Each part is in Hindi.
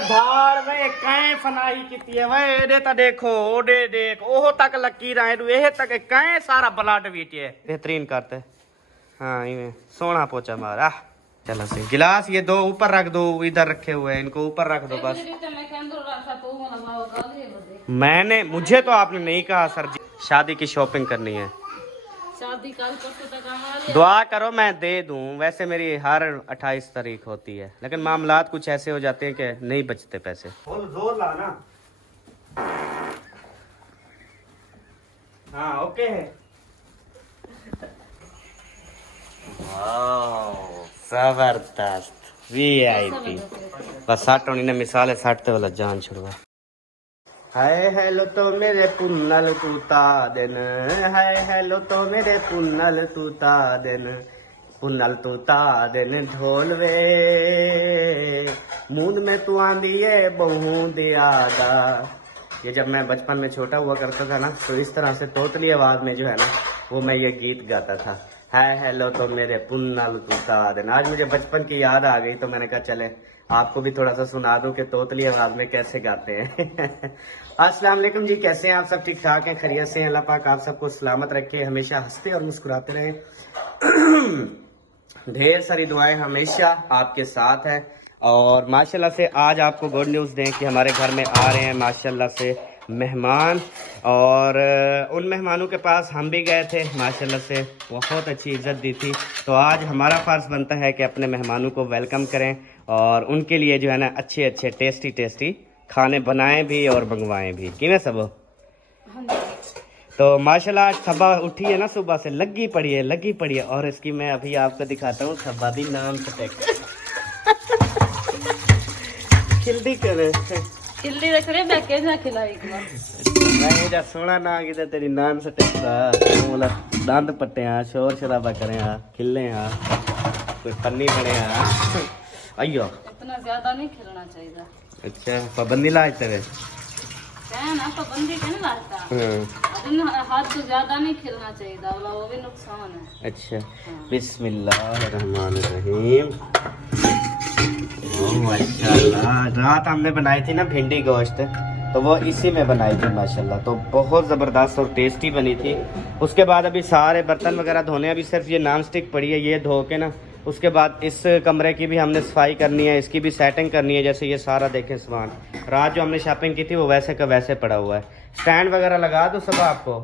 धाड़ में कैं फनाई की है वे एडे ता देखो ओडे देख ओहो तक लकीर आए रू एहे तक कैं सारा ब्लड बीटे बेहतरीन करते। हाँ इवें सोना पोचा मारा। चलो सही गिलास ये दो ऊपर रख दो, इधर रखे हुए हैं इनको ऊपर रख दो बस। मुझे तो आपने नहीं कहा सर जी शादी की शॉपिंग करनी है। शादी कल परसों तक दुआ करो मैं दे दूं। वैसे मेरी हर 28 तारीख होती है लेकिन मामलात कुछ ऐसे हो जाते हैं कि नहीं बचते पैसे। जोर लाना। हाँ ओके है। जबरदस्त वीआईपी बस 60 ने मिसाल है 60 वाला जान छुड़वा। हाय हेलो तो मेरे पुन्नल तूता दिन, हाय हेलो तो मेरे पुन्नल तूता दिन, पुन्नल तूता दिन ढोल वे मूंद में तू आंदी है बहू दिया दा। ये जब मैं बचपन में छोटा हुआ करता था ना तो इस तरह से तोतली आवाज में जो है ना वो मैं ये गीत गाता था। हाय हेलो तो मेरे पुन्नल तूता दिन। आज मुझे बचपन की याद आ गई तो मैंने कहा चले आपको भी थोड़ा सा सुना दूं कि तोतली आवाज में कैसे गाते हैं। अस्सलाम वालेकुम जी, कैसे हैं आप सब? ठीक ठाक हैं, खैरियत से हैं? अल्लाह पाक आप सबको सलामत रखे, हमेशा हंसते और मुस्कुराते रहें। ढेर सारी दुआएं हमेशा आपके साथ हैं। और माशाल्लाह से आज आपको गुड न्यूज़ दें कि हमारे घर में आ रहे हैं माशाल्लाह से मेहमान। और उन मेहमानों के पास हम भी गए थे, माशाल्लाह से बहुत अच्छी इज्जत दी थी। तो आज हमारा फ़र्ज़ बनता है कि अपने मेहमानों को वेलकम करें और उनके लिए जो है ना अच्छे अच्छे टेस्टी टेस्टी खाने बनाएं भी और मंगवाएं भी। किवें सब? तो माशाल्लाह आज सब्बा उठी है ना सुबह से लगी पड़ी है। और इसकी मैं अभी आपको दिखाता हूँ सब्बा दी नाम से खिल्दी करे खिल्दी रख रहे मैं कैसा खिलाई मैं जा सोना ना कि तेरी नान से टेकदा मोला दंद पट्टे आ शोर शराबा करे आ खिले आ कोई पन्नी बने आ अयो इतना ज्यादा नहीं खिलना चाहिए। अच्छा पाबंदी लाजते वे ना पाबंदी के ना लाजता हाथ तो ज्यादा नहीं खिलना चाहिए वो भी नुकसान है। अच्छा बिस्मिल्लाहिर्रहमानिर्रहीम। माशाल्लाह रात हमने बनाई थी ना भिंडी गोश्त तो वो इसी में बनाई थी माशाल्लाह, तो बहुत ज़बरदस्त और टेस्टी बनी थी। उसके बाद अभी सारे बर्तन वगैरह धोने, अभी सिर्फ ये नॉन स्टिक पड़ी है, ये धो के ना उसके बाद इस कमरे की भी हमने सफाई करनी है, इसकी भी सेटिंग करनी है। जैसे ये सारा देखें सामान रात जो हमने शॉपिंग की थी वो वैसे का वैसे पड़ा हुआ है। स्टैंड वगैरह लगा दो सब आपको?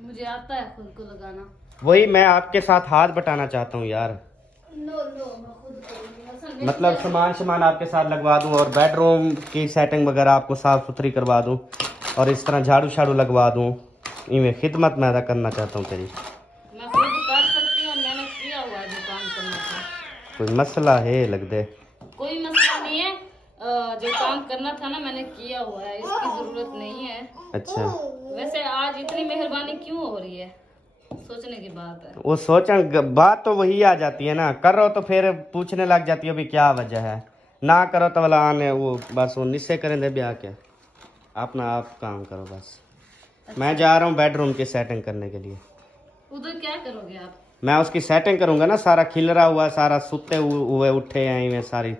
मुझे आता है खुद को लगाना। वही मैं आपके साथ हाथ बटाना चाहता हूँ यार। मतलब सामान आपके साथ लगवा दूं और बेडरूम की सेटिंग वगैरह आपको साफ सुथरी करवा दूं और इस तरह झाड़ू शाड़ू लगवा दूं। इनमें खिदमत मैं अदा करना चाहता हूं तेरी। मैं खुद कर सकती हूं, मैंने किया हुआ है जो काम करना था। कोई मसला है लग दे? कोई मसला नहीं है, जो काम करना था ना मैंने किया हुआ है, इसकी जरूरत नहीं है। अच्छा वैसे आज इतनी मेहरबानी क्यों हो रही है? सोचने की बात है। वो सोचन बात तो वही आ जाती है ना, करो तो फिर पूछने लग जाती है अभी क्या वजह है, ना करो तो वाला आने वो बस वो निश्चय करें दे ब्याह के अपना आप काम करो बस। अच्छा। मैं जा रहा हूँ बेडरूम की सेटिंग करने के लिए। उधर क्या करोगे आप? मैं उसकी सेटिंग करूंगा ना, सारा खिलरा हुआ सारा सुते हुए उठे हैं में सारी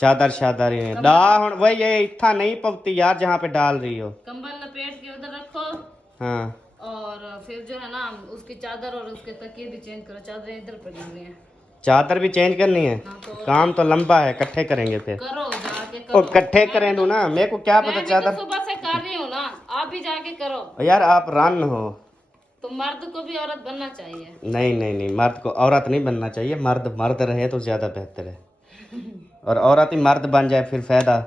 चादर शादर डा हुन वही ये इतना नहीं पवती यार जहाँ पे डाल रही हो। कंबल लपेट के उधर रखो। हाँ और फिर जो है ना उसकी चादर और उसके तकिए भी चेंज करो, चादरें इधर पड़ी हुई हैं। चादर भी चेंज करनी है? हाँ, तो काम तो लंबा है, इकट्ठे करेंगे फिर। करो जाके करो। ओ इकट्ठे करें दो ना, मेरे को क्या पता चादर। तो सुबह से कर रही हूँ ना, आप भी जाके करो। यार आप रन हो तो मर्द को भी औरत बनना चाहिए। नहीं मर्द को औरत नहीं बनना चाहिए, मर्द रहे तो ज्यादा बेहतर है। और औरत ही मर्द बन जाए फिर फायदा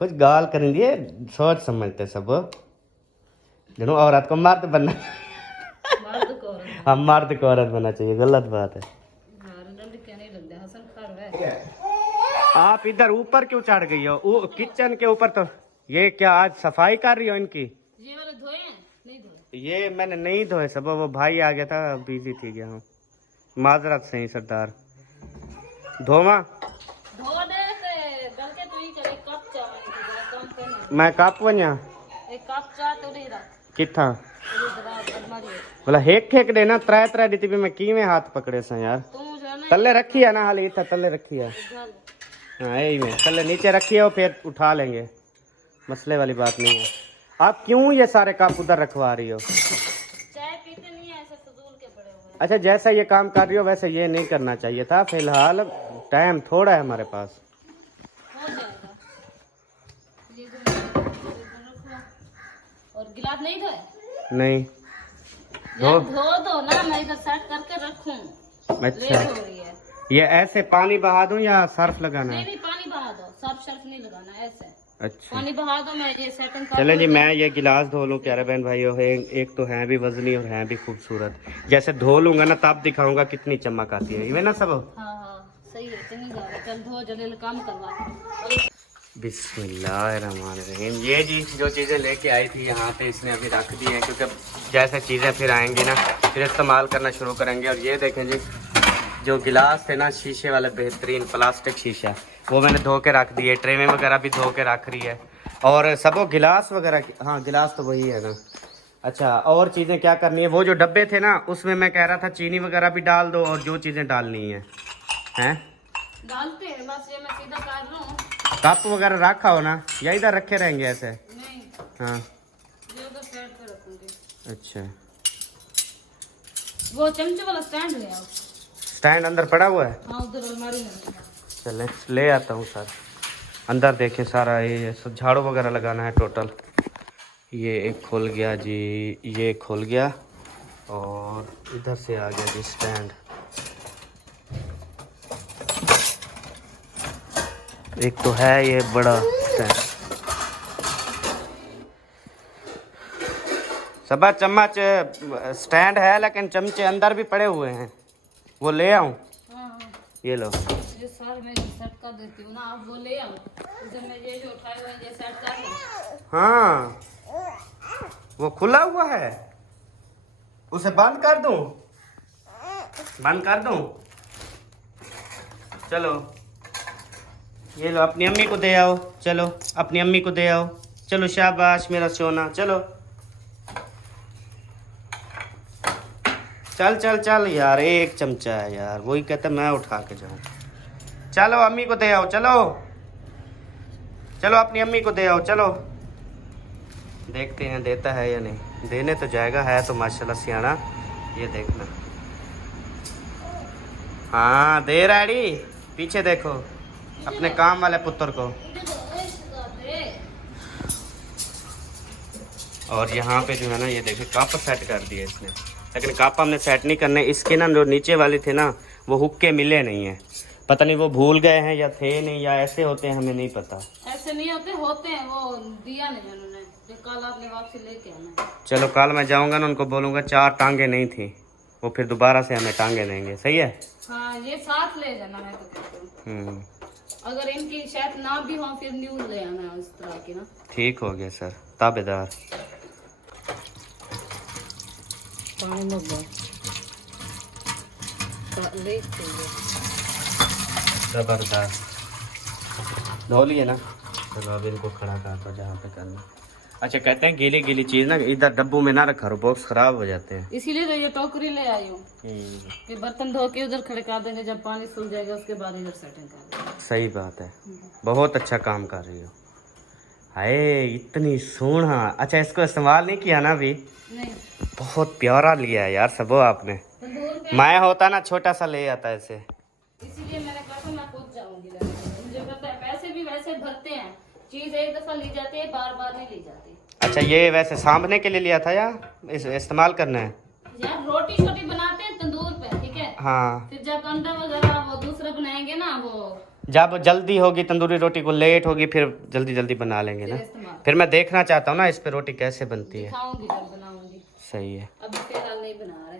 कुछ गाल करेंगे सोच समझते सब जनो औरत को मर्द बनना हम मर्द को औरत बनना चाहिए, गलत बात है। आप इधर ऊपर क्यों चढ़ गई हो किचन के ऊपर? तो ये क्या आज सफाई कर रही हो इनकी? ये वाले धोए हैं? नहीं धोए। ये मैंने नहीं धोए सब, वो भाई आ गया था बिजी थी गया हूँ, माजरत से ही सरदार। धोवा मैं कप वनिया किथा बोला हेक देना त्रै दी मैं किवें हाथ पकड़े सा यार? तले रखी है ना हाल इतना तले रखी है हाँ यही में चले नीचे रखिए और फिर उठा लेंगे, मसले वाली बात नहीं है। आप क्यों ये सारे कप उधर रखवा रही हो? चाय पीते नहीं है, ऐसे फजूल के पड़े हुए हैं। अच्छा जैसा ये काम कर रही हो वैसे ये नहीं करना चाहिए था, फिलहाल टाइम थोड़ा है हमारे पास। हो जाएगा। ये जो रखो। और गिलास नहीं धोए? नहीं यार धो दो ना, मैं इधर सेट करके रखूं। अच्छा लेट हो रही है। ये ऐसे पानी बहा दूं या सर्फ लगाना नहीं है? नहीं, पानी बहा दो, सर्फ शर्फ नहीं लगाना, ऐसे अच्छा पानी बहा दो, मैं ये सेटिंग कर चलें जी, दूँ। मैं ये गिलास धो लूँ प्यारे बहन भाइयों। एक तो है भी वजनी और है भी खूबसूरत, जैसे धो लूंगा ना तब दिखाऊंगा कितनी चमक आती है, ये ना सब। हाँ हाँ सही है, चंगी जा रहा, चल धो जल्दी काम करवा। बिस्मिल्लाहिर्रहमानिर्रहीम। ये जी जो चीज़ें लेके आई थी यहाँ पे इसने अभी रख दी हैं, क्योंकि जैसे चीज़ें फिर आएंगी ना फिर इस्तेमाल करना शुरू करेंगे। और ये देखें जी जो गिलास थे ना शीशे वाले बेहतरीन प्लास्टिक शीशा, वो मैंने धो के रख दिए। ट्रे में वगैरह भी धो के रख रही है। और सब वो गिलास वगैरह, हाँ गिलास तो वही है ना। अच्छा और चीज़ें क्या करनी है, वो जो डब्बे थे ना उसमें मैं कह रहा था चीनी वगैरह भी डाल दो और जो चीज़ें डालनी है हैं डालते हैं, बस ये मैं सीधा कर रहा हूँ। कप वगैरह रखा हो ना या इधर रखे रहेंगे ऐसे? नहीं, हाँ ये उधर साइड पे रखूंगी। अच्छा वो चमचे वाला स्टैंड ले आओ। स्टैंड अंदर पड़ा हुआ है? हाँ उधर अलमारी में। चले ले आता हूँ सर। अंदर देखें सारा ये सब झाड़ू वगैरह लगाना है टोटल। ये एक खुल गया जी, ये खुल गया और इधर से आ गया जी स्टैंड। एक तो है ये बड़ा स्टैंड। सबा चम्मच स्टैंड है लेकिन चमचे अंदर भी पड़े हुए हैं, वो ले आऊं? हाँ हाँ ये लो। ये सारे मैं सेट कर देती हूँ ना, आप वो ले आओ। उधर मैं ये जो उठाए हुए हैं ये सेट कर लो। हाँ वो खुला हुआ है, उसे बंद कर दूं? बंद कर दूं? चलो ये लो अपनी अम्मी को दे आओ, चलो अपनी अम्मी को दे आओ, चलो शाबाश मेरा सोना, चलो चल चल चल यार, एक चमचा है यार, वही कहते मैं उठा के जाऊं। चलो अम्मी को दे आओ, चलो चलो अपनी अम्मी को दे आओ, चलो देखते हैं देता है या नहीं। देने तो जाएगा, है तो माशाल्लाह सियाना, ये देखना। हाँ दे रैडी, पीछे देखो अपने काम वाले पुत्र को। और यहाँ पे जो है ना ये देखिए कप सेट कर दिए इसने, लेकिन कप हमने सेट नहीं करने, इसके ना जो नीचे वाले थे ना वो हुक्के मिले नहीं है, पता नहीं वो भूल गए हैं या थे नहीं या ऐसे होते हैं, हमें नहीं पता। ऐसे नहीं होते, होते हैं, वो दिया नहीं उन्होंने, जो कल आपने वापसी लेके आना। चलो कल मैं जाऊँगा ना उनको बोलूँगा 4 टांगे नहीं थी, वो फिर दोबारा से हमें टांगे देंगे, सही है? हाँ ये साथ ले जाना, मैं तो कहती हूँ। अगर इनकी शायद ना भी हो फिर न्यू ले आना इस तरह की ना। ठीक हो गया सर, ताबेदार। पानी लग गया जबरदस्त, धो लिए ना? चलो अब इनको खड़ा कर दो जहाँ पे करना। अच्छा कहते हैं गीली गीली चीज ना इधर डब्बू में ना रखा रो, बॉक्स खराब हो जाते हैं, इसीलिए तो ये टोकरी ले आई हूँ कि बर्तन धो के उधर खड़े कर देंगे, जब पानी सूख जाएगा उसके बाद इधर सेटिंग कर देंगे। सही बात है, बहुत अच्छा काम कर रही हो। हाय इतनी सोना। अच्छा इसको इस्तेमाल नहीं किया ना अभी? नहीं, बहुत प्यारा लिया है यार सबो आपने। तंदूर पे मैं होता ना छोटा सा ले आता ऐसे। इसीलिए मैंने कहा था मैं खुद जाऊंगी लेने। मुझे पता है पैसे भी वैसे भरते हैं, चीज एक दफा ली जाती है, बार बार नहीं ली जाती। अच्छा ये वैसे सामने के लिए लिया था या इस्तेमाल करना है? यार रोटी छोटी बनाते हैं तंदूर पे, ठीक है? हाँ फिर जब अंडा वगैरह वो दूसरा बनाएंगे ना, वो जब जल्दी होगी तंदूरी रोटी को, लेट होगी फिर जल्दी जल्दी बना लेंगे ना। इस्तेमाल फिर मैं देखना चाहता हूँ ना इस पे रोटी कैसे बनती है। दिखाऊंगी जब बनाऊंगी। सही है। अभी फिलहाल नहीं बना रहे,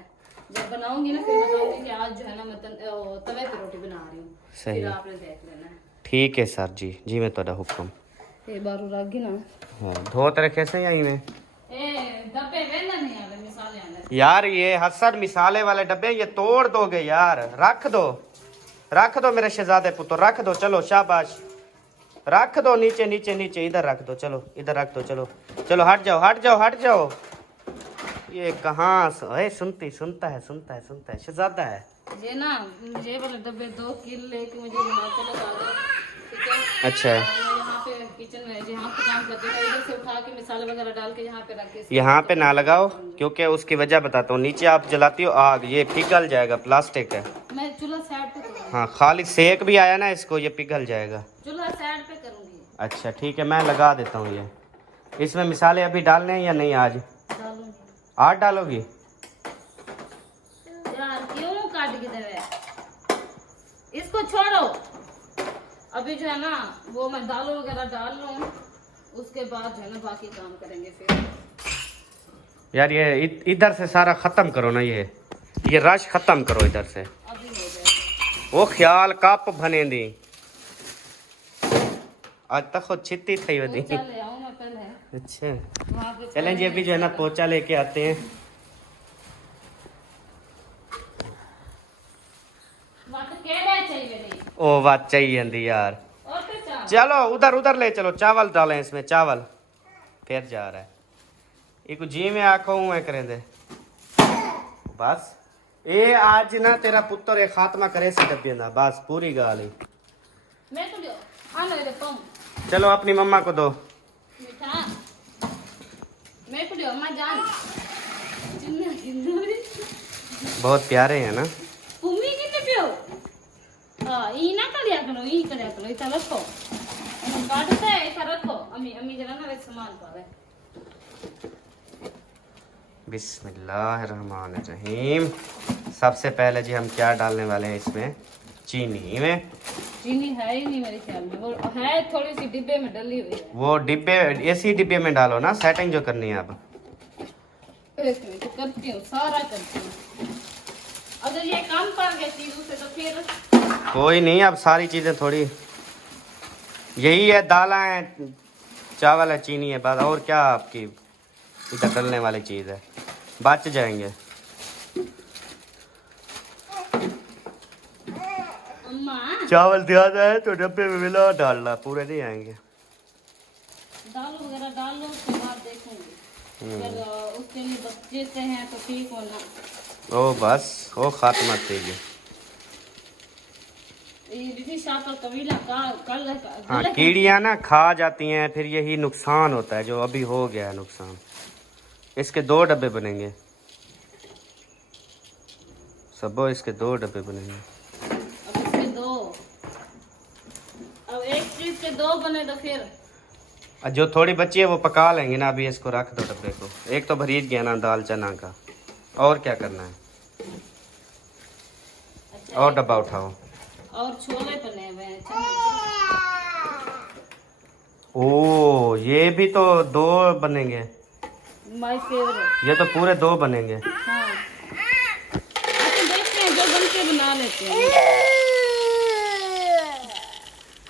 जब बनाऊंगी ना फिर बताऊंगी कि आज जो है ना मैं तवे पे रोटी बना रही हूँ। सही फिर है, आपने देख लेना है। ठीक है सर जी, जी मैं थोड़ा हुक्म। फिर बारू रख गई ना। हाँ धो तो रखे से यहीं में डब्बे वेंदा नहीं आवे मिसाले आने। यार, ये हसर मिसाले वाले डब्बे ये तोड़ दोगे यार, रख दो मेरे शहजादे पुत्र, रख दो, चलो शाबाश, रख दो नीचे नीचे नीचे, इधर रख दो, चलो इधर रख दो, चलो चलो हट जाओ हट जाओ हट जाओ। ये कहाँ सुनता है शहजादा है ये ना, ये वाले डब्बे 2 किलो लेके मुझे बनाते लगा दो, फिर अच्छा यहाँ पे किचन में जहाँ पे काम करते हैं इधर से उठा के मसाले वगैरह डाल के यहाँ पे रख के यहाँ पे ना लगाओ, क्योंकि उसकी वजह बताता हूँ। नीचे आप जलाती हो आग, ये पिघल जाएगा, प्लास्टिक है। मैं चूल्हा साइड पे करूँगी। हाँ, खाली सेक भी आया ना इसको, ये पिघल जाएगा। चूल्हा साइड पे करूँगी। अच्छा ठीक है, मैं लगा देता हूँ ये। इसमें मिसाले अभी डालने हैं या नहीं? आज डालूंगी। आज डालोगी? यार क्यों काट के देवे, इसको छोड़ो। अभी जो है ना वो मैं दालों वगैरह डाल लूँ, उसके बाद जो है ना बाकी काम करेंगे फिर। यार ये इधर से सारा खत्म करो ना, ये रश खत्म करो इधर से। अभी हो जाएगा। वो ख्याल कप बने दी आज तक खुद छित्ती थी वही। पोछा ले आऊं मैं पहले। अच्छा वहाँ पे चलें जी, अभी जो है ना पोचा लेके आते हैं। वहाँ तो केड़ा चाहिए नहीं। ओ बात चाहिए आंदी यार। और फिर चावल। चलो उधर ले चलो, चावल डालें इसमें, चावल फिर जा रहा है। एक जी में आखो मैं करें दे बस। ए आज ना तेरा पुत्र एक खात्मा करे सी डब्बे ना, बस पूरी गाल ही। मैं तो दो आना रे पम चलो अपनी मम्मा को दो। मीठा मैं को दो अम्मा जान चिन्ना चिन्ना बहुत प्यारे हैं ना। कुम्मी कितने पियो हाँ ई ना करिया करो इतना रखो काटते है ऐसा रखो। अम्मी अम्मी जरा ना वे सामान पावे। बिस्मिल्लाहिर्रहमानिर्रहीम। सबसे पहले जी हम क्या डालने वाले हैं इसमें? चीनी में। चीनी है ही नहीं मेरे ख्याल में, वो है थोड़ी सी डिब्बे में डली हुई है। वो डिब्बे ऐसी डिब्बे में डालो ना, सेटिंग जो करनी है अब। एक मिनट करती हूँ, सारा करती हूँ। अगर ये काम पड़ गया चीजों से तो फिर कोई नहीं, अब सारी चीजें थोड़ी यही है, दाला है, चावल है, चीनी है, बस। और क्या आपकी इधर डलने वाली चीज है? बच जाएंगे। अम्मा चावल ज्यादा है तो डब्बे में मिला डालना, पूरे नहीं आएंगे। दाल वगैरह डाल लो, उसके बाद देखूंगी अगर उसके लिए बच्चे से हैं तो ठीक होना। ओ बस ओ खात्मा तेजी। ये दीदी शाह कबीला का कल हाँ, कीड़ियाँ ना खा जाती हैं, फिर यही नुकसान होता है जो अभी हो गया है नुकसान। इसके 2 डब्बे बनेंगे सबो, इसके 2 डब्बे बनेंगे। अब इसके 2, अब एक चीज के 2 बने तो फिर जो थोड़ी बची है वो पका लेंगे ना। अभी इसको रख दो डब्बे को, एक तो भरीज गया ना दाल चना का। और क्या करना है? अच्छा, और डब्बा उठाओ। और छोले बने हुए हैं चने। ओ ये भी तो 2 बनेंगे। My favourite. ये तो पूरे 2 बनेंगे। हाँ अच्छा देखते हैं, जो बनके बना लेते हैं।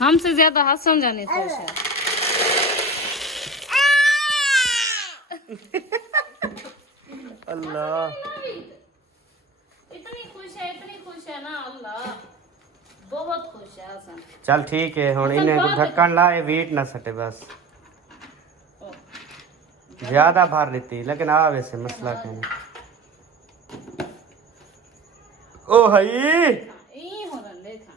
हमसे ज्यादा हसन जाने खुश है। अल्लाह इतनी खुश है ना, अल्लाह बहुत खुश है हसन। चल ठीक है, हुण इन्हें को ढक्कन लाए वीट ना सटे बस। ज्यादा भार लेती लेकिन आ वैसे मसला क्या नहीं। ओ भाई यही हो रहा देखा,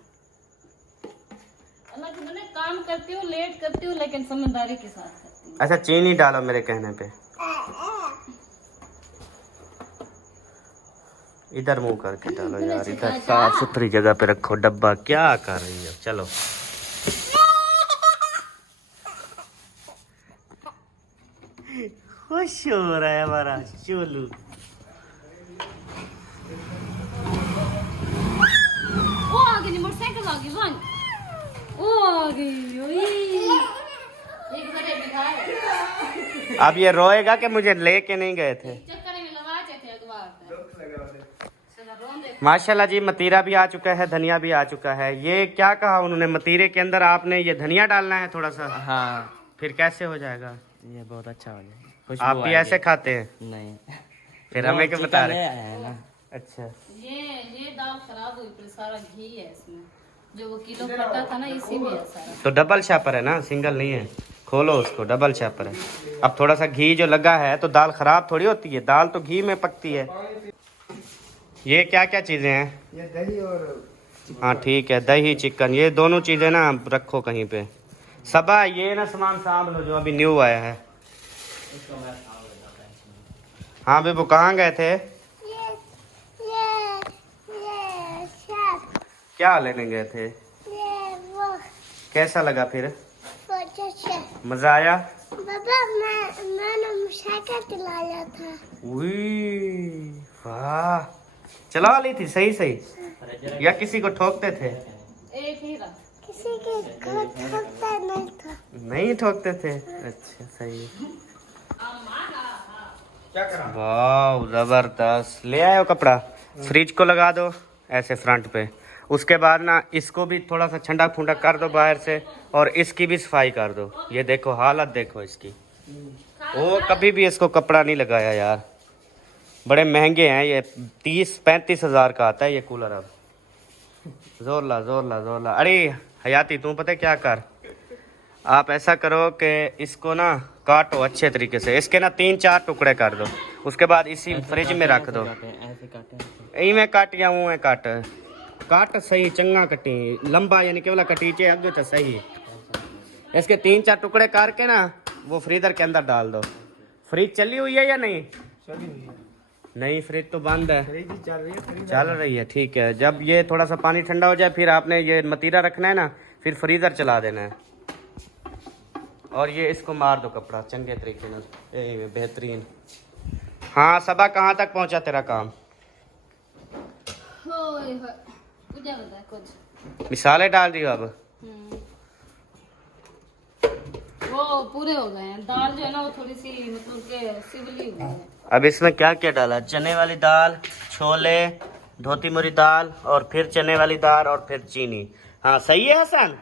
अल्लाह के बने काम करती हूँ, लेट करती हूँ, लेकिन समझदारी के साथ करती हूँ। अच्छा चीनी डालो मेरे कहने पे। इधर मुंह करके डालो यार, इधर साफ सुथरी जगह पे रखो डब्बा। क्या कर रही है? चलो खुश हो रहा है हमारा चोलू। ओ आ गई मोटरसाइकिल, आ गई वन, ओ आ गई ओए एक बड़े बिठाए। अब ये रोएगा कि मुझे लेके नहीं गए थे। चक्कर में लगा थे अखबार माशाल्लाह जी, मतीरा भी आ चुका है, धनिया भी आ चुका है। ये क्या कहा उन्होंने? मतीरे के अंदर आपने ये धनिया डालना है थोड़ा सा। हाँ, फिर कैसे हो जाएगा? ये बहुत अच्छा हो जाएगा। आप भी ऐसे खाते हैं? नहीं, फिर हमें क्यों बता रहे? है ना। अच्छा ये दाल खराब हुई, फिर सारा घी है इसमें, जो वो किलो कटा था ना इसी में है सारा। तो डबल शैपर है ना, सिंगल नहीं है। खोलो उसको, डबल शैपर है। अब थोड़ा सा घी जो लगा है तो दाल खराब थोड़ी होती है, दाल तो घी में पकती है। ये क्या क्या चीजें हैं? ये दही और हाँ ठीक है, दही चिकन, ये दोनों चीजें ना रखो कहीं पे। सबा ये ना सामान सांभ लो जो अभी न्यू आया है। हाँ बेबू कहाँ गए थे? क्या लेने गए थे? कैसा लगा फिर? मजा आया? बाबा मैंने साइकिल चलाया था। वाह, चला ली थी सही सही या किसी को ठोकते थे? एक ही रहा। किसी के घर ठोकता नहीं था। नहीं ठोकते थे, अच्छा सही है। वाह जबरदस्त, ले आए हो कपड़ा। फ्रिज को लगा दो ऐसे फ्रंट पे, उसके बाद ना इसको भी थोड़ा सा ठंडा फुंडा कर दो बाहर से, और इसकी भी सफाई कर दो। ये देखो हालत देखो इसकी, वो कभी भी इसको कपड़ा नहीं लगाया यार। बड़े महंगे हैं ये, 30-35 हज़ार का आता है ये कूलर। अब जोर ला जोर ला जोर ला। अरे हयाती तू पता है क्या कर, आप ऐसा करो कि इसको ना काटो अच्छे तरीके से, इसके ना 3-4 टुकड़े कर दो, उसके बाद इसी फ्रिज में रख दो। ऐसे काटे इवें काट या मुँह काट, काट सही चंगा कटी लंबा, यानी केवल कटीचे अगे तो सही। इसके 3-4 टुकड़े करके ना वो फ्रीजर के अंदर डाल दो। फ्रिज चली हुई है या नहीं? चली हुई है। नहीं फ्रिज तो बंद है। फ्रिज चल रही है। चल रही है, ठीक है। जब ये थोड़ा सा पानी ठंडा हो जाए फिर आपने ये मतीरा रखना है ना, फिर फ्रीजर चला देना है, और ये इसको मार दो कपड़ा चंगे तरीके से, बेहतरीन। हाँ सबा कहाँ तक पहुँचा तेरा काम? कुछ बता कुछ मिसालें डाल दी हो अब? वो पूरे हो गए हैं। दाल जो है ना वो थोड़ी सी मतलब के सिवली हुई है। अब इसमें क्या क्या डाला? चने वाली दाल, छोले, धोती मूरी दाल, और फिर चने वाली दाल, और फिर चीनी। हाँ सही है हसन?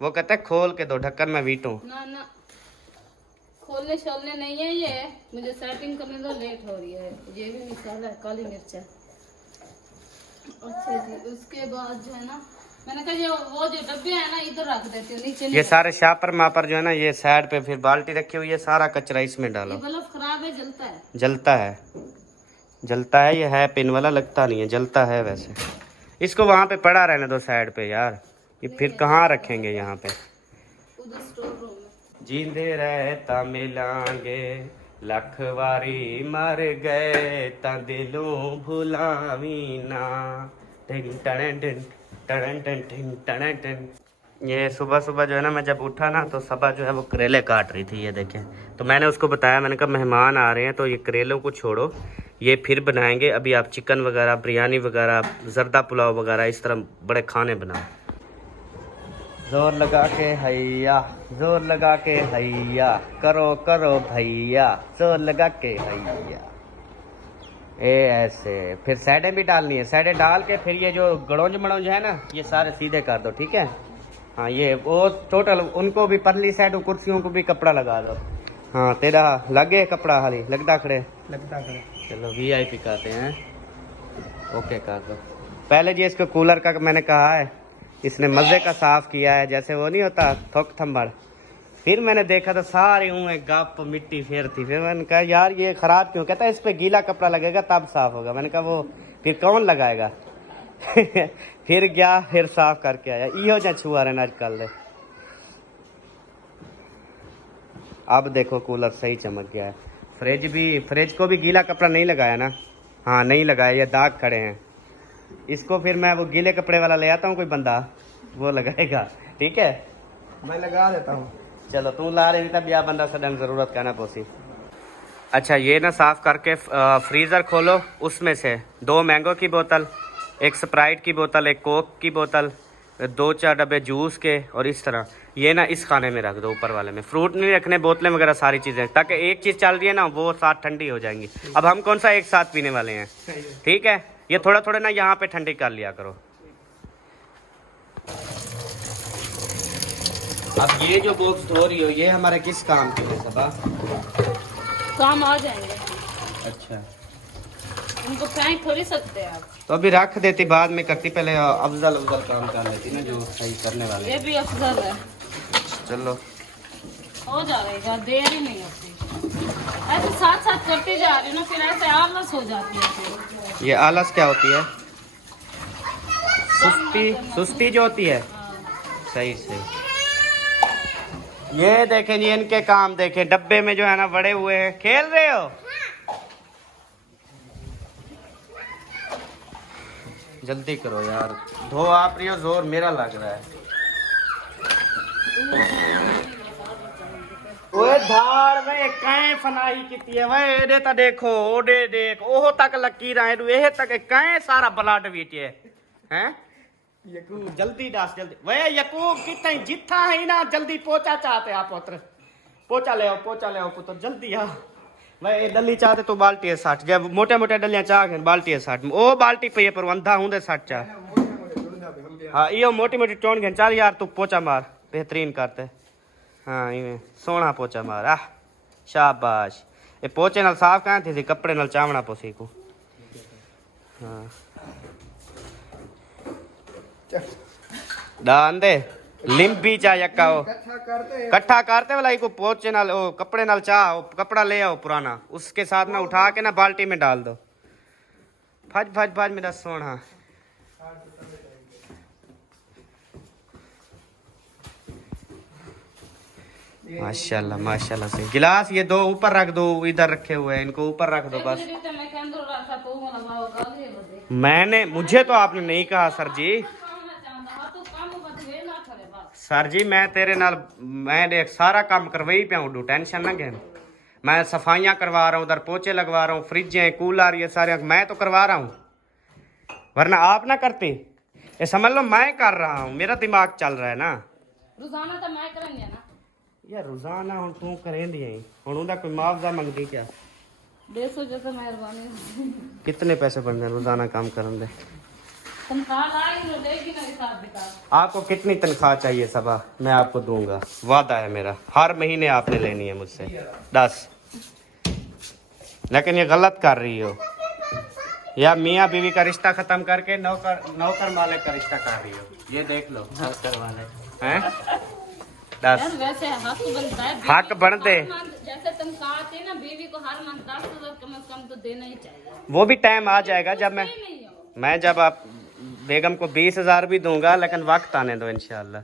वो कहता है खोल के दो ढक्कन में वीटूं। ना ना खोलने शोलने नहीं है, ये मुझे सेटिंग करने दो, लेट हो रही है। ये भी मसाला है, काली मिर्च है। अच्छा जी, उसके बाद जो है ना मैंने कहा ये वो जो डब्बे है ना इधर रख देती हूँ, नीचे ये सारे शापर मापर जो है ना ये साइड पे, फिर बाल्टी रखी हुई है, सारा कचरा इसमें डालो। ये बल्ब खराब है, जलता है। जलता है, जलता है, ये है पिन वाला, लगता नहीं है, जलता है वैसे। इसको वहाँ पे पड़ा रहने दो साइड पे यार, ये फिर कहाँ रखेंगे यहाँ पे? उधर स्टोर रूम में। जींदे रहता मिलांगे लख वारी, मर गए ता दिलों भुलावी ना। टिन टन टिन टन टिन टिन टन टिन। ये सुबह सुबह जो है ना मैं जब उठा ना तो सबा जो है वो करेले काट रही थी, ये देखें। तो मैंने उसको बताया, मैंने कहा मेहमान आ रहे हैं तो ये करेलों को छोड़ो, ये फिर बनाएंगे। अभी आप चिकन वगैरह, बिरयानी वगैरह, जर्दा पुलाव वगैरह इस तरह बड़े खाने बनाओ। जोर लगा के हैया, जोर लगा के हैया, करो करो भैया, जोर लगा के हैया। ए ऐसे फिर साइडें भी डालनी है, साइडें डाल के फिर ये जो गड़ोंज मड़ोंज है ना ये सारे सीधे कर दो, ठीक है। हाँ ये वो टोटल उनको भी परली साइड कुर्सियों को भी कपड़ा लगा दो। हाँ तेरा लगे कपड़ा हाली लगता खड़े, लगता है। चलो VIP कहते हैं, ओके कर दो। पहले जी इसको कूलर का मैंने कहा है, इसने मज़े का साफ किया है, जैसे वो नहीं होता थोक थम्बड़। फिर मैंने देखा तो सारी गप मिट्टी फेर थी। फिर मैंने कहा यार ये ख़राब क्यों? कहता है इस पे गीला कपड़ा लगेगा तब साफ़ होगा। मैंने कहा वो फिर कौन लगाएगा? फिर गया, फिर साफ करके आया। इहो जा छुआ रहे आजकल। अब देखो कूलर सही चमक गया है। फ्रिज को भी गीला कपड़ा नहीं लगाया ना? हाँ नहीं लगाया, ये दाग खड़े हैं। इसको फिर मैं वो गीले कपड़े वाला ले आता हूँ, कोई बंदा वो लगाएगा, ठीक है। मैं लगा देता हूँ। चलो तू ला रही तब या बंदा सडन ज़रूरत का ना पोसी। अच्छा ये ना साफ़ करके फ्रीज़र खोलो, उसमें से 2 मैंगो की बोतल, 1 स्प्राइट की बोतल, 1 कोक की बोतल, 2-4 डब्बे जूस के, और इस तरह ये ना इस खाने में रख दो, ऊपर वाले में। फ्रूट नहीं रखने, बोतलें वगैरह सारी चीज़ें, ताकि एक चीज़ चल रही है ना वो साथ ठंडी हो जाएंगी। अब हम कौन सा एक साथ पीने वाले हैं, ठीक है। ये थोड़ा थोड़ा ना यहाँ पे ठंडी कर लिया करो। अब ये जो बॉक्स धो रही हो ये हमारे किस काम के है सबा? काम आ जाएंगे। अच्छा उनको फेंक थोड़ी सकते हैं आप। तो अभी रख देती, बाद में करती, पहले अफजल काम कर लेती ना जो सही करने वाले। ये भी अफजल है। चलो हो जाएगा, देर ही नहीं होती। ऐसे साथ साथ करते जा रही हो ना, फिर ऐसे आलस हो जाती है। फिर ये आलस क्या होती है? सुस्ती, सुस्ती जो होती है। सही सही। ये देखें जी इनके काम देखें, डब्बे में जो है ना बड़े हुए हैं। खेल रहे हो? जल्दी करो यार, धो आप रही हो, जोर मेरा लग रहा है। ओए धाड़ में काए फनाई किती है वे, एडे ता देखो, ओडे देख, ओहो तक लकीर आए दू, एहे तक काए सारा ब्लड बीटे हैं। यकूब जल्दी डास जल्दी, वे यकूब कितने जिथा है ना, जल्दी पोचा चाहते आप पुत्र, पोचा ले आओ पुत्र जल्दी आ। वे डली चाहते तो बाल्टी है 60, जब मोटे मोटे डलियां चाह गए बाल्टी है 60, ओ बाल्टी पे पर अंधा हुंदे 60 चा। हाँ यो मोटी मोटी टोन गन, चल यार तू पोचा मार, बेहतरीन करते। हाँ इवें सोना पोचा मार, आ शाबाश। ये पोचे नाल साफ कहां थी, कपड़े नाल चावना पोसी को। हाँ डांदे लिम्बी चा यक्का हो कट्ठा करते वाला को पोचे नाल ओ कपड़े नाल चाह, कपड़ा ले आओ पुराना, उसके साथ ना उठा के ना बाल्टी में डाल दो। भज भज भज मेरा सोना। माशाल्लाह माशाल्लाह से। गिलास ये दो ऊपर रख दो, इधर रखे हुए हैं, इनको ऊपर रख दो बस। मैंने, मुझे तो आपने नहीं कहा सर जी। सर जी मैं तेरे नाल, मैं देख सारा काम करवाई पे हूँ, टेंशन ना घेन। मैं सफाइयाँ करवा रहा हूँ, उधर पोचे लगवा रहा हूँ, फ्रिजें कूलर ये सारे मैं तो करवा रहा हूँ, वरना आप ना करते। ये समझ लो मैं कर रहा हूँ, मेरा दिमाग चल रहा है ना। रोजाना तो मैं करेंगे ना यार, रोजाना हूँ तू करेंदी है हूँ, उनका कोई मुआवजा मंगदी क्या? 150 जैसे मेहरबानी। कितने पैसे बनते रोजाना काम करने दे? तनख्वाह आएगी तो देगी ना हिसाब किताब। आपको कितनी तनख्वाह चाहिए सबा, मैं आपको दूंगा, वादा है मेरा, हर महीने आपने लेनी है मुझसे 10। लेकिन ये गलत कर रही हो, या मियाँ बीवी का रिश्ता खत्म करके नौकर मालिक का रिश्ता कर रही हो, ये देख लो। नौकर मालिक हैं 10। यार वैसे हक बनता है, हक बनते, जैसे तनख्वाह आती है ना, बीवी को हर मंथ 10,000 कम से कम तो देना ही चाहिए। वो भी टाइम आ जाएगा जब मैं जब आप बेगम को 20,000 भी दूंगा, लेकिन वक्त आने दो इंशाल्लाह।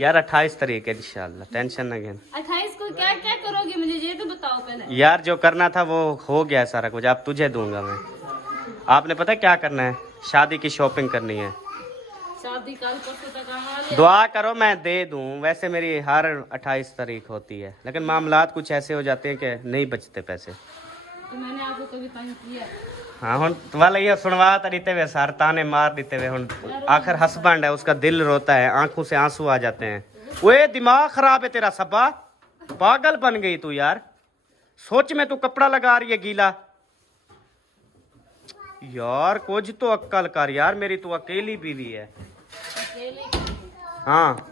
यार 28 तारीख है इंशाल्लाह, टेंशन ना घेन। 28 को क्या क्या करोगे मुझे ये तो बताओ पहले। यार जो करना था वो हो गया सारा कुछ, अब तुझे दूंगा मैं। आपने पता क्या करना है? शादी की शॉपिंग करनी है। शादी कल परसों तक आने वाली है। दुआ करो मैं दे दूं, वैसे मेरी हर 28 तारीख होती है, लेकिन मामलात कुछ ऐसे हो जाते हैं कि नहीं बचते पैसे। तो मैंने आपको कभी तंग किया? हाँ हुन वाला ये सुनवा देते हुए सर ताने मार देते हुए, हुन आखिर हस्बैंड है, उसका दिल रोता है, आंखों से आंसू आ जाते हैं। ओए दिमाग खराब है तेरा सबा, पागल बन गई तू यार। सोच में तू कपड़ा लगा रही है गीला। यार कुछ तो अक्कल कर यार, मेरी तू अकेली बीवी है। हाँ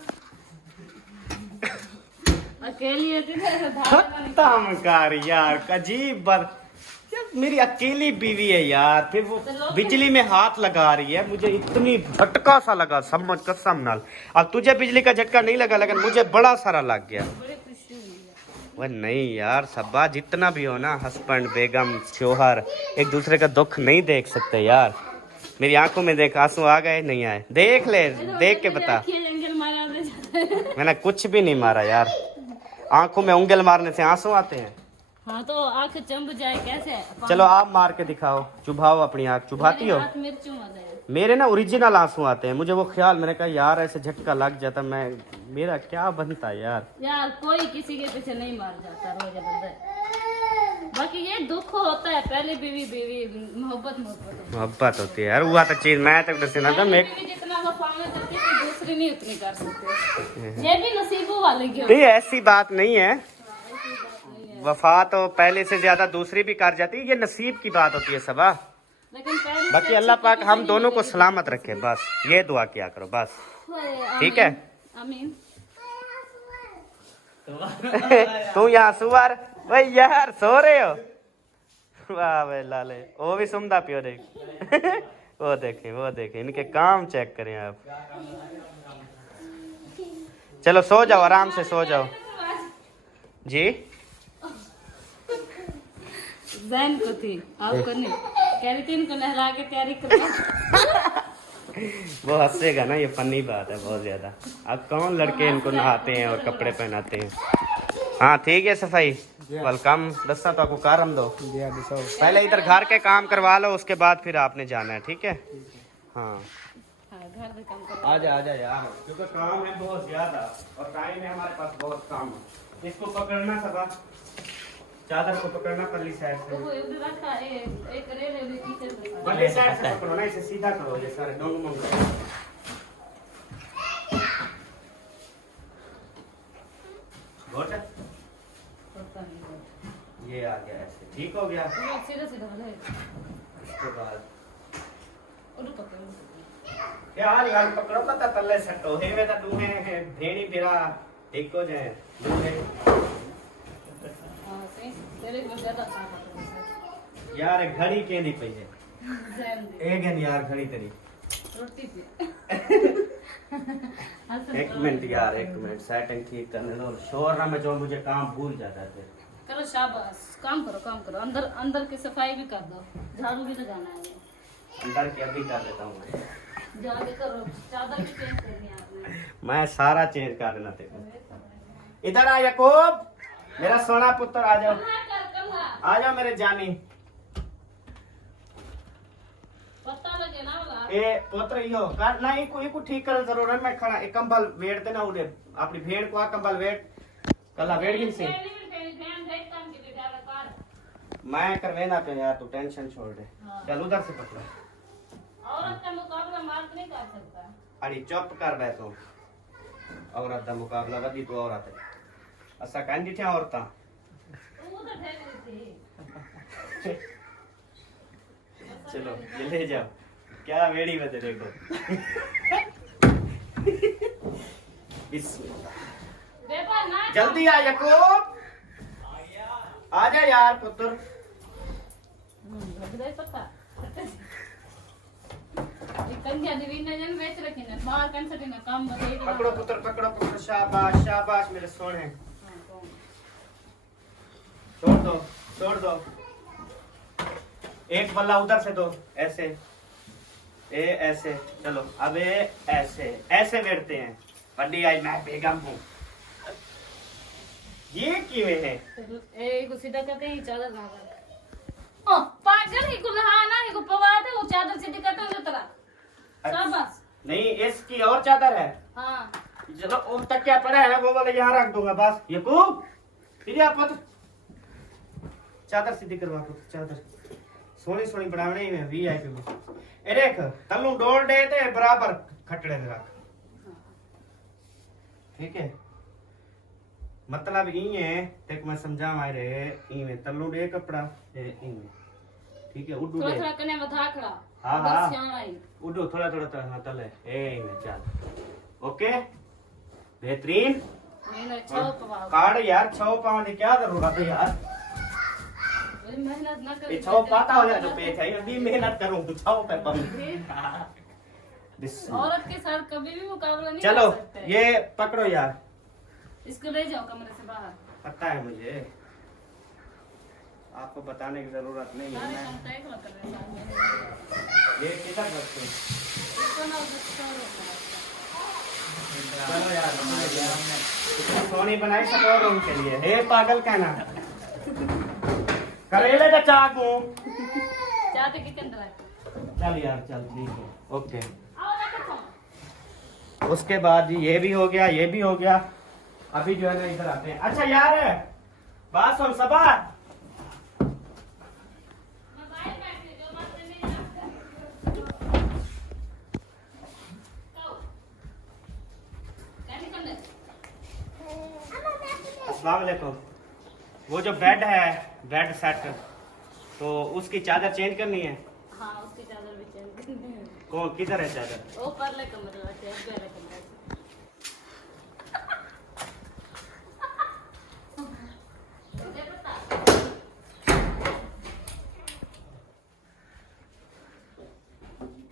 अकेली है खत्म कर यार, अजीब बात यार, मेरी अकेली बीवी है यार, फिर वो बिजली में हाथ लगा रही है, मुझे इतनी झटका सा लगा समझ कसम नाल। अब तुझे बिजली का झटका नहीं लगा, लेकिन मुझे बड़ा सारा लग गया। वह नहीं यार सब्बा, जितना भी हो ना, हस्बैंड बेगम शोहर एक दूसरे का दुख नहीं देख सकते यार। मेरी आंखों में देख, आंसू आ गए नहीं आए? देख ले, देख के बता। मैंने कुछ भी नहीं मारा यार, आंखों में उंगल मारने से आंसू आते हैं। हाँ तो आंख चंब जाए कैसे? चलो आप मार के दिखाओ, चुभाओ अपनी आंख। चुभाती हो? मेरे ना ओरिजिनल आंसू आते हैं, मुझे वो ख्याल, मैंने कहा यार ऐसे झटका लग जाता, मैं मेरा क्या बनता यार। यार कोई किसी के पीछे नहीं मार जाता रोज बंदे, बाकी ये दुख होता है। पहले बीवी मोहब्बत होती है यार, हुआ तो चीज मैं तक दसना था, मैं जितना वफा में करती है दूसरी नहीं उतनी कर सकते। ये भी नसीबों वाले की नहीं, ऐसी बात नहीं है, वफा तो पहले से ज्यादा दूसरी भी कर जाती है, ये नसीब की बात होती है सबा। लेकिन बाकी अल्लाह पाक हम दोनों को सलामत रखे, बस ये दुआ किया करो बस, ठीक है? आमीन। तू यहाँ सुअर भाई यार सो रहे हो? वाह भाई लाले, वो भी सुनता पियो देख। वो देखे इनके काम चेक करें आप। चलो सो जाओ, आराम से सो जाओ जी। जैन को थी, आपको नहीं, कह रही थी इनको नहला के तैयारी करो। वो हंसेगा ना, ये फनी बात है बहुत ज्यादा। अब कौन लड़के इनको नहाते हैं और कपड़े पहनाते हैं। हाँ ठीक है सफाई वेलकम दस्ता तो आपको कारम दो। दिया दिसो। पहले इधर घर के काम करवा लो, उसके बाद फिर आपने जाना है, ठीक है। हाँ हाँ घर में काम करो। आ जा यार, क्योंकि काम है बहुत ज्यादा और टाइम है हमारे पास बहुत काम है। इसको पकड़ना सबा, चादर को पकड़ना पल्ली साइड से, वो इधर रखा है एक रेले में पीछे से। पल्ली साइड से पकड़ो ना, इसे सीधा करो ये सारे डोंग मोंग। घोट पता नहीं ये आ गया ऐसे, ठीक हो गया। वो सीधा सीधा भले उसके बाद और पकड़ यार यार पकड़ो पता तल्ले सटो हे वे ता दूहे है भेड़ी फिरा एक हो जाए दूहे। हां सही तेरे को ज्यादा अच्छा यार एक घड़ी के नहीं पई है जैम एक है यार घड़ी तेरी। रोटी पे एक मिनट यार, एक मिनट सेटिंग ठीक करने दो। शोर ना में जो मुझे काम भूल जाता है फिर। करो शाबाश, काम करो अंदर अंदर की सफाई भी कर दो, झाड़ू भी लगाना है। अंदर की अभी कर देता हूँ मैं। जाके करो, चादर भी चेंज करनी है आपने। मैं सारा चेंज कर देना तेरे। इधर आ याकूब, मेरा सोना पुत्र आ जाओ, आ जाओ मेरे जानी। पता लगे ना वाला ए पुत्र यो कर ना, इको ठीक कर जरूर है। मैं खड़ा एक कंबल वेट देना उड़े अपनी भेड़ को, आ कंबल वेट कला वेट गिन से मैं करवे ना पे यार, तू टेंशन छोड़ दे। चल उधर से पकड़। औरत का मुकाबला मर्द नहीं कर सकता। अरे चुप कर बैठो, औरत का मुकाबला वदी तो औरत है असा कहन दिठा औरता। तू तो ठहर थी। चलो ये ले जाओ, क्या वेड़ी में देखो। व्यापार ना जल्दी आ याकूब, आ जा यार पुत्र। लग पता ये कंजा देवी ने जन बेच रखी ने बाहर कंसटी ने काम बदे। पकड़ो पुत्र, पकड़ो पुत्र, शाबाश शाबाश मेरे सोने। छोड़ दो छोड़ दो, एक बल्ला उधर से दो ऐसे, ए ऐसे। चलो अब ये ऐसे ऐसे बैठते हैं। बड्डी आज मैं बेगम हूँ। ये किवे है ए को सीधा करते ही चादर ना कर। ओ पागल ही को लहाना ही को पवा दे, वो चादर सीधी करते हो तरह। शाबाश। नहीं इसकी और चादर है। हां चलो वो तक क्या पड़ा है वो वाला यहाँ रख दूंगा बस। याकूब फिर आप पुत्र चादर सीधी करवा पुत्र, चादर सोनी सोनी बनावनी में वीआईपी में। ए देख तल्लू डोल दे ते बराबर खटड़े में रख, ठीक है। मतलब ई है देख मैं समझा मारे ई में तल्लू दे कपड़ा ए ई में, ठीक है। उड्डू थोड़ा दे थोड़ा कने मथा खड़ा। हाँ बस हाँ यहां आई उड्डू थोड़ा थोड़ा तो हाँ तले ए में चल ओके बेहतरीन। मैंने छो पवा कार्ड यार 6 पाउंड की क्या जरूरत है यार, मेहनत ना कर। ये 6 पाता हो जाए तो पेट है, अभी मेहनत करूं तो 6 पे पाऊं। औरत के साथ कभी भी मुकाबला नहीं चलो कर सकते। ये पकड़ो यार, इसको ले जाओ कमरे से बाहर। पता है मुझे, आपको बताने की जरूरत नहीं है। सारे मैं काम तय कर रहे हैं। ये किधर रखते हैं? इसको ना उधर छोड़ो। चलो यार सोनी बनाई सब और रूम के लिए। हे पागल कहना करेले का चाकू। चाहते कि अंदर आ। चल यार चल ठीक है ओके। आओ रखो। उसके बाद ये भी हो गया, ये भी हो गया। अभी जो है ना इधर आते हैं। अच्छा यार बात सुन सबा, मैं बाहर बैठी जो मत नहीं रखता। आओ। क्या करने? अस्सलाम वालेकुम। वो जो बेड है बेड सेट तो उसकी चादर चेंज करनी है। हाँ उसकी चादर भी चेंज करनी है। कौन किधर है चादर? वो परले कमरे में चेंज पहले कमरे से।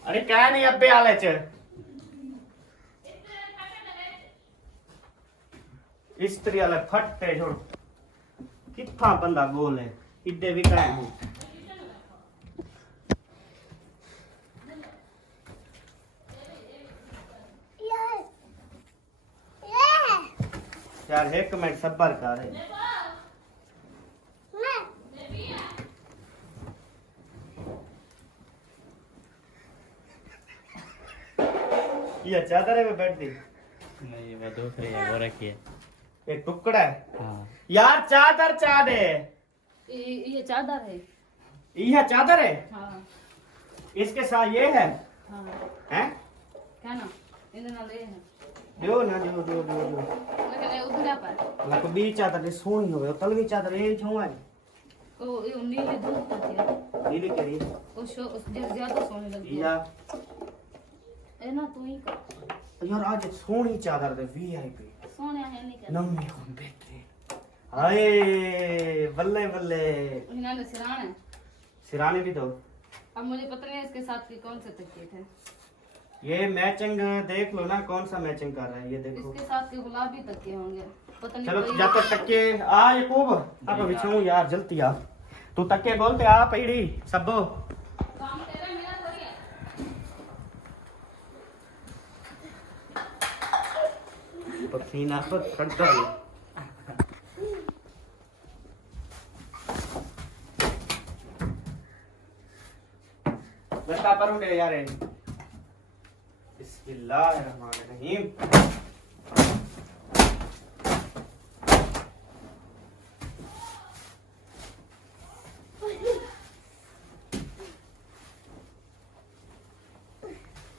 अरे क्या नहीं अब्बे आले च इस्त्री वाले फटते छोड़ कितना बंदा गोल है इड्डे भी काय हूं। यार 1 मिनट सब्र कर। मैं ये चादर है बेड दी, नहीं वो दूसरी है, वो रखी है। एक टुकड़ा है हाँ यार, चादर चाद है, ये चादर है। यह चादर है, हाँ इसके साथ ये है हाँ हैं? क्या ना इधर ना ले है दियो ना दियो। लेकिन ये उधर पर लक बी चादर सोनी होवे, तलवी चादर ये छो है वो ये नीली धूप होती है, नीली करी वो ज्यादा सोने लगती है। या ए ना तू ही कर, यार आज सोनी चादर दे वीआईपी सोने है नहीं कर। नम्मी कौन बेहतरीन, हाय बल्ले बल्ले। इन्होंने सिराना है। सिराने भी दो। अब मुझे पता नहीं है इसके साथ के कौन से तकिए थे। ये मैचिंग देख लो ना, कौन सा मैचिंग कर रहा है ये देखो। इसके साथ के गुलाबी तकिए होंगे, पता नहीं चलो कोई- जब तक तक्के आ यकूब अब बिछाऊं यार जल्दी आ, तू तक्के बोलते आ पीड़ी सबो। काम तेरा मेरा थोड़ी है। पसीना तो छड़ता है। बता पर उठे यार, बिस्मिल्लाहिर्रहमानिर्रहीम।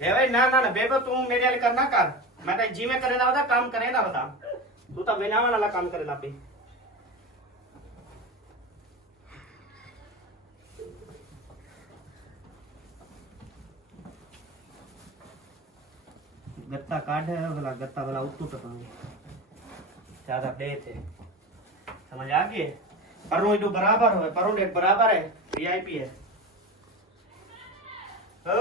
ए भाई ना ना ना बेबो तू मेरे वाले करना कर, मैं तो जी में करे ना बता काम करे ना बता, तू तो बिना वाला काम करे ना पे। गत्ता काट है वाला गत्ता वाला उत्तू टका ज्यादा दे थे, समझ आ गई। परो इधर बराबर हो, परो एक बराबर है, वीआईपी है। ओ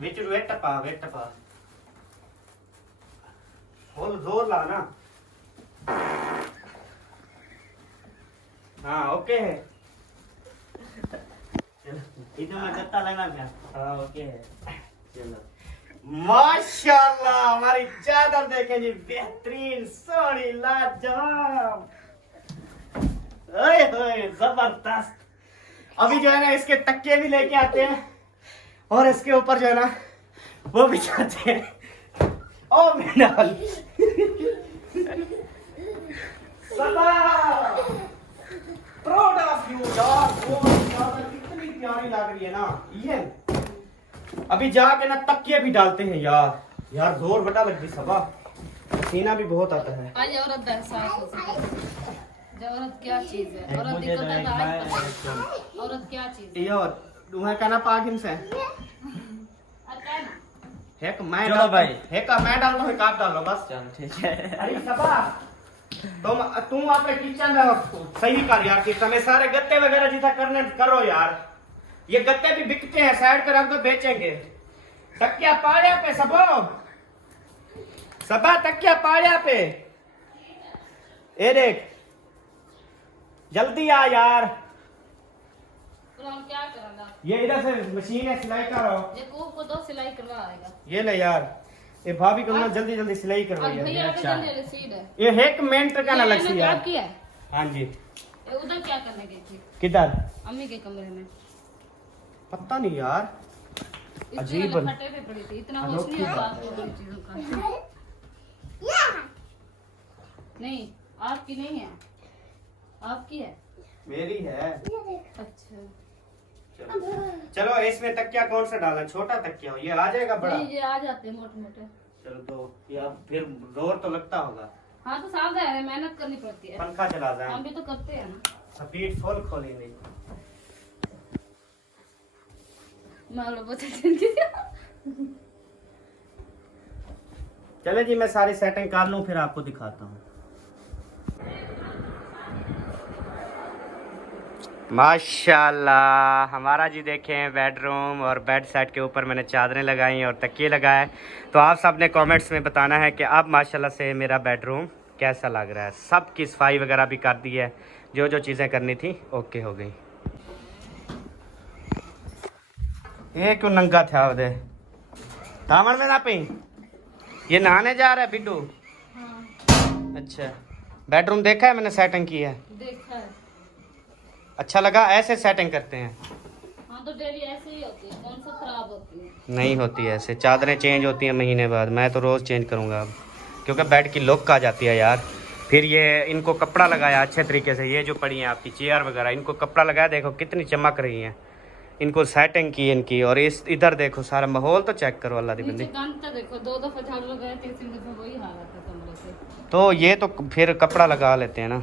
विच वेट पा फुल जोर ला ना। हाँ ओके है, चलो इधर मैं गत्ता लेना क्या। हाँ ओके है, चलो माशाल्लाह हमारी चादर देखें जी, बेहतरीन सोनी लाजवाब, ओए होए जबरदस्त। अभी जो है ना इसके तकिए भी लेके आते हैं और इसके ऊपर जो है ना वो बिछाते हैं। ओ मेरा प्राउड ऑफ यू यार, वो चादर कितनी प्यारी लग रही है ना। ये अभी जाके ना तकिए भी डालते हैं यार, यार जोर बटा लग गई सबा, पसीना भी बहुत आता है। आज औरत का एहसास हो सके जो औरत क्या चीज है। औरत मुझे को तो एक तो आज मैं पता है औरत क्या चीज है। ये और तुम्हें कहना पागिन से आता है ना। एक मैं चलो डालता भाई। हूं, एक का मैं डाल दूं, एक आप डाल लो बस। चलो ठीक है। अरे सबा तुम अपने किचन में सही कर यार, किचन में सारे गत्ते वगैरह जितना करने करो यार। ये गत्ते भी बिकते हैं, साइड पे रख दो बेचेंगे। तकिया पाड़िया पे सबो, सबा तकिया पाड़िया पे। ए देख जल्दी आ यार, तो हम क्या करेंगे। ये इधर से मशीन है सिलाई करो। ये को 2 सिलाई करवा आएगा। ये ले यार, ये भाभी को ना जल्दी जल्दी सिलाई और करवाइए। भैया अच्छा। का जल्दी रसीद है। ये 1 मिनट का ना लग सी क्या यार। किया है? हाँ जी, ये उधर क्या करने गई थी किधर अम्मी के कमरे में। पता नहीं यार, इतने अजीब वाले फटे पे पड़ी थी, इतना होश नहीं आता आपको बड़ी चीजों का। नहीं आपकी नहीं है, आपकी है। मेरी है। अच्छा चलो इसमें तकिया कौन सा डालना, छोटा तकिया हो, ये आ जाएगा बड़ा। नहीं ये आ जाते हैं मोटे मोटे। चलो तो यार फिर जोर तो लगता होगा, हाँ तो साफ है, मेहनत करनी पड़ती है। पंखा चला हम जाए, भी तो करते हैं ना। स्पीड फुल खोली नहीं। मान लो बच्चे चले जी मैं सारी सेटिंग कर लूं फिर आपको दिखाता हूँ। माशाल्लाह हमारा जी देखें बेडरूम और बेड सेट के ऊपर मैंने चादरें लगाई और तकिए लगाए। तो आप सब ने कमेंट्स में बताना है कि अब माशाल्लाह से मेरा बेडरूम कैसा लग रहा है। सब की सफाई वगैरह भी कर दी है, जो जो चीज़ें करनी थी ओके हो गई। ये क्यों नंगा था उधर दामन में ना पी, ये नहाने जा रहा है बिड्डू। अच्छा, बेडरूम देखा है मैंने, सेटिंग की है, देखा है। अच्छा लगा। ऐसे सेटिंग करते हैं? हाँ तो डेली ऐसे ही होती है, कौन सा खराब होती है। नहीं होती है ऐसे, चादरें चेंज होती हैं महीने बाद। मैं तो रोज़ चेंज करूँगा अब, क्योंकि बेड की लुक आ जाती है यार। फिर ये इनको कपड़ा लगाया अच्छे तरीके से, ये जो पड़ी हैं आपकी चेयर वगैरह, इनको कपड़ा लगाया, देखो कितनी चमक रही हैं। इनको सेटिंग की इनकी, और इस इधर देखो सारा माहौल तो चेक करो अल्लाह दी नीचे बंदी। कांता देखो, 2 दफा झाड़ू लगाया, तीसरी दफा वही हालत है कमरे से। तो ये तो फिर कपड़ा लगा लेते हैं ना,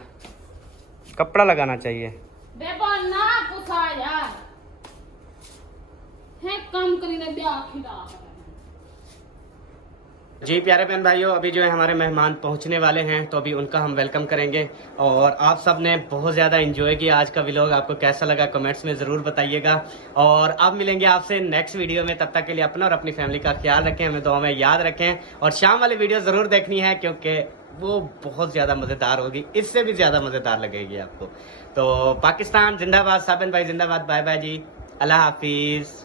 कपड़ा लगाना चाहिए। बेबा ना पूछा यार, है कम करीने ब्याह खिला। जी प्यारे बहन भाइयों, अभी जो है हमारे मेहमान पहुंचने वाले हैं, तो अभी उनका हम वेलकम करेंगे। और आप सब ने बहुत ज़्यादा एंजॉय किया आज का व्लॉग, आपको कैसा लगा कमेंट्स में ज़रूर बताइएगा। और अब मिलेंगे आपसे नेक्स्ट वीडियो में, तब तक के लिए अपना और अपनी फैमिली का ख्याल रखें, हमें दुआ में याद रखें। और शाम वाली वीडियो ज़रूर देखनी है, क्योंकि वो बहुत ज़्यादा मज़ेदार होगी, इससे भी ज़्यादा मज़ेदार लगेगी आपको। तो पाकिस्तान जिंदाबाद, साबिन भाई जिंदाबाद, बाय बाय जी, अल्लाह हाफिज़।